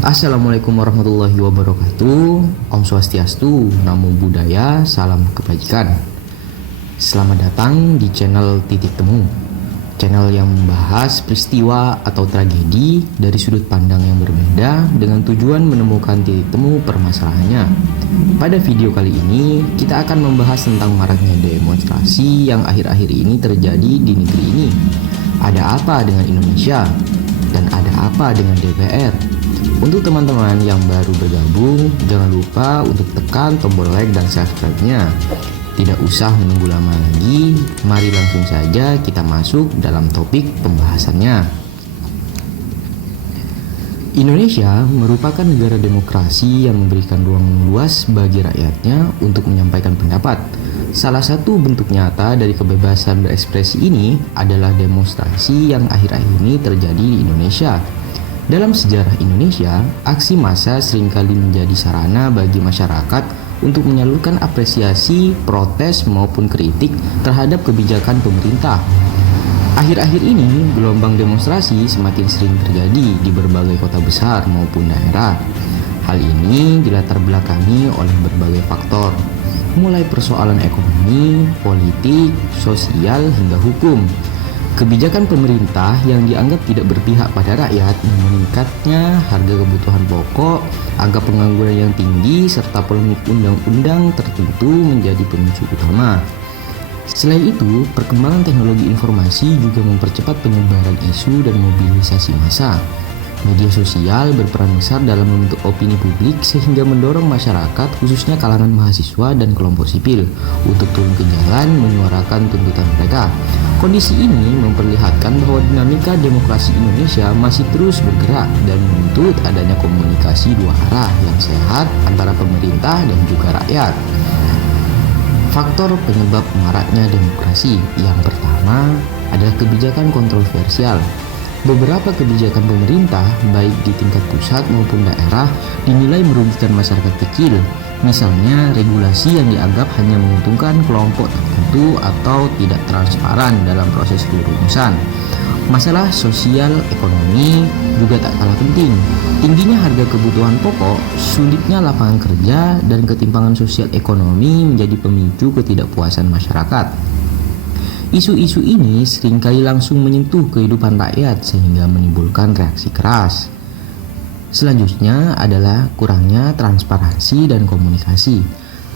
Assalamualaikum warahmatullahi wabarakatuh. Om Swastiastu, Namo Buddhaya, salam kebajikan. Selamat datang di channel Titik Temu, channel yang membahas peristiwa atau tragedi dari sudut pandang yang berbeda dengan tujuan menemukan titik temu permasalahannya. Pada video kali ini, kita akan membahas tentang maraknya demonstrasi yang akhir-akhir ini terjadi di negeri ini. Ada apa dengan Indonesia? Dan ada apa dengan DPR? Untuk teman-teman yang baru bergabung, jangan lupa untuk tekan tombol like dan subscribe-nya. Tidak usah menunggu lama lagi, mari langsung saja kita masuk dalam topik pembahasannya. Indonesia merupakan negara demokrasi yang memberikan ruang luas bagi rakyatnya untuk menyampaikan pendapat. Salah satu bentuk nyata dari kebebasan berekspresi ini adalah demonstrasi yang akhir-akhir ini terjadi di Indonesia. Dalam sejarah Indonesia, aksi massa seringkali menjadi sarana bagi masyarakat untuk menyalurkan apresiasi, protes, maupun kritik terhadap kebijakan pemerintah. Akhir-akhir ini, gelombang demonstrasi semakin sering terjadi di berbagai kota besar maupun daerah. Hal ini dilatar belakangi oleh berbagai faktor, mulai persoalan ekonomi, politik, sosial, hingga hukum. Kebijakan pemerintah yang dianggap tidak berpihak pada rakyat, meningkatnya harga kebutuhan pokok, angka pengangguran yang tinggi, serta polemik undang-undang tertentu menjadi pemicu utama. Selain itu, perkembangan teknologi informasi juga mempercepat penyebaran isu dan mobilisasi massa. Media sosial berperan besar dalam membentuk opini publik sehingga mendorong masyarakat, khususnya kalangan mahasiswa dan kelompok sipil, untuk turun ke jalan menyuarakan tuntutan mereka. Kondisi ini memperlihatkan bahwa dinamika demokrasi Indonesia masih terus bergerak dan menuntut adanya komunikasi dua arah yang sehat antara pemerintah dan juga rakyat. Faktor penyebab maraknya demokrasi yang pertama adalah kebijakan kontroversial. Beberapa kebijakan pemerintah, baik di tingkat pusat maupun daerah, dinilai merugikan masyarakat kecil. Misalnya, regulasi yang dianggap hanya menguntungkan kelompok tertentu atau tidak transparan dalam proses perumusan. Masalah sosial ekonomi juga tak kalah penting. Tingginya harga kebutuhan pokok, sulitnya lapangan kerja, dan ketimpangan sosial ekonomi menjadi pemicu ketidakpuasan masyarakat. Isu-isu ini seringkali langsung menyentuh kehidupan rakyat sehingga menimbulkan reaksi keras. Selanjutnya adalah kurangnya transparansi dan komunikasi.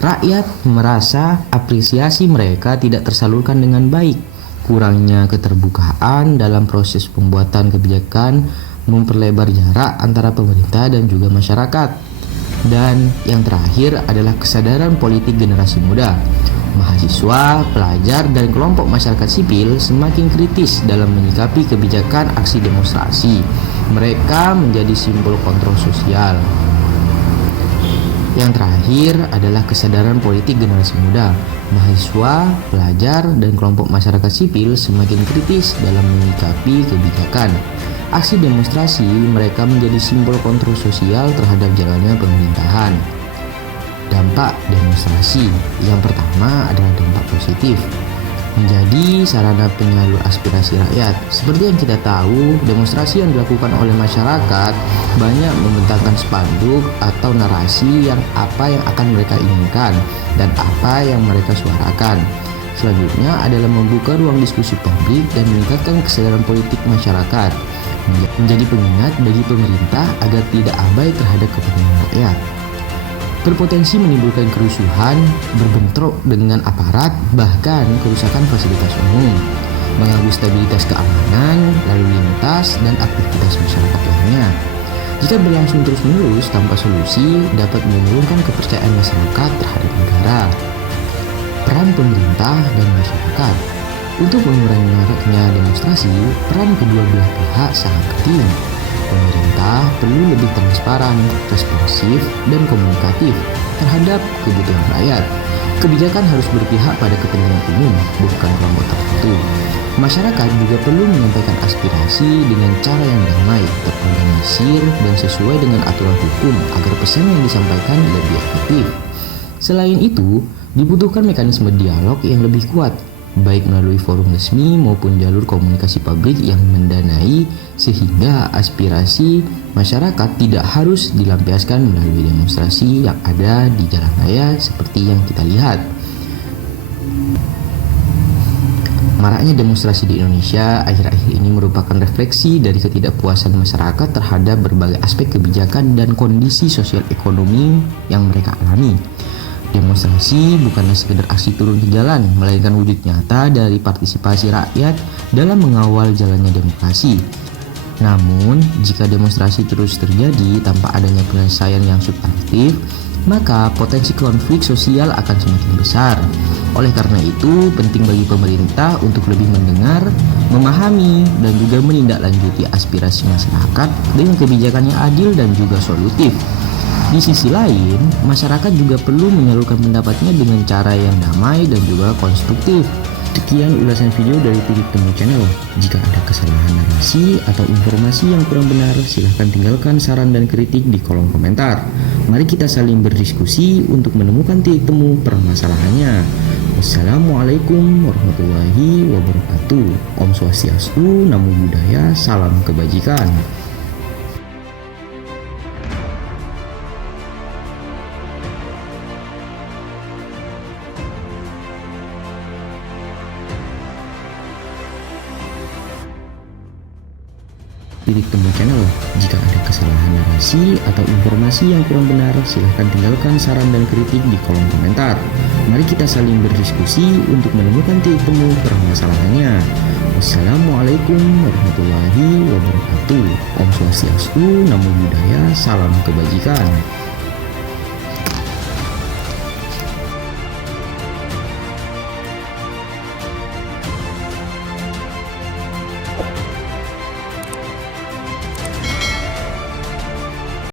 Rakyat merasa apresiasi mereka tidak tersalurkan dengan baik. Kurangnya keterbukaan dalam proses pembuatan kebijakan memperlebar jarak antara pemerintah dan juga masyarakat. Dan yang terakhir adalah kesadaran politik generasi muda. Mahasiswa, pelajar, dan kelompok masyarakat sipil semakin kritis dalam menyikapi kebijakan aksi demonstrasi. Mereka menjadi simbol kontrol sosial. Yang terakhir adalah kesadaran politik generasi muda. Mahasiswa, pelajar, dan kelompok masyarakat sipil semakin kritis dalam menyikapi kebijakan aksi demonstrasi. Mereka menjadi simbol kontrol sosial terhadap jalannya pemerintahan. Dampak demonstrasi yang pertama adalah dampak positif, menjadi sarana penyalur aspirasi rakyat. Seperti yang kita tahu, demonstrasi yang dilakukan oleh masyarakat banyak membentangkan spanduk atau narasi yang akan mereka inginkan dan apa yang mereka suarakan. Selanjutnya adalah membuka ruang diskusi publik dan meningkatkan kesadaran politik masyarakat, menjadi pengingat bagi pemerintah agar tidak abai terhadap kepentingan rakyat. Berpotensi menimbulkan kerusuhan, berbentrok dengan aparat, bahkan kerusakan fasilitas umum, mengganggu stabilitas keamanan, lalu lintas, dan aktivitas masyarakat lainnya. Jika berlangsung terus-menerus tanpa solusi, dapat menurunkan kepercayaan masyarakat terhadap negara. Peran pemerintah dan masyarakat untuk mengurangi maraknya demonstrasi, peran kedua belah pihak sangat penting. Pemerintah perlu lebih transparan, responsif, dan komunikatif terhadap kebutuhan rakyat. Kebijakan harus berpihak pada kepentingan umum, bukan kelompok tertentu. Masyarakat juga perlu menyampaikan aspirasi dengan cara yang damai, terorganisir, dan sesuai dengan aturan hukum agar pesan yang disampaikan lebih efektif. Selain itu, dibutuhkan mekanisme dialog yang lebih kuat. baik melalui forum resmi maupun jalur komunikasi publik yang mendanai, sehingga aspirasi masyarakat tidak harus dilampiaskan melalui demonstrasi yang ada di jalan raya seperti yang kita lihat. Maraknya demonstrasi di Indonesia akhir-akhir ini merupakan refleksi dari ketidakpuasan masyarakat terhadap berbagai aspek kebijakan dan kondisi sosial ekonomi yang mereka alami. Demonstrasi bukanlah sekedar aksi turun ke jalan, melainkan wujud nyata dari partisipasi rakyat dalam mengawal jalannya demokrasi. Namun, jika demonstrasi terus terjadi tanpa adanya penyelesaian yang substantif, maka potensi konflik sosial akan semakin besar. Oleh karena itu, penting bagi pemerintah untuk lebih mendengar, memahami, dan juga menindaklanjuti aspirasi masyarakat dengan kebijakan yang adil dan juga solutif. Di sisi lain, masyarakat juga perlu menyalurkan pendapatnya dengan cara yang damai dan juga konstruktif. Sekian ulasan video dari Titik Temu Channel. Jika ada kesalahan narasi atau informasi yang kurang benar, silahkan tinggalkan saran dan kritik di kolom komentar. Mari kita saling berdiskusi untuk menemukan titik temu permasalahannya. Wassalamualaikum warahmatullahi wabarakatuh. Om Swastiastu, Namo Buddhaya, salam kebajikan. Titik Temu Channel. Jika ada kesalahan narasi atau informasi yang kurang benar, silahkan tinggalkan saran dan kritik di kolom komentar. Mari kita saling berdiskusi untuk menemukan titik temu permasalahannya. Wassalamualaikum warahmatullahi wabarakatuh. Om Swastiastu, Namo Buddhaya, salam kebajikan.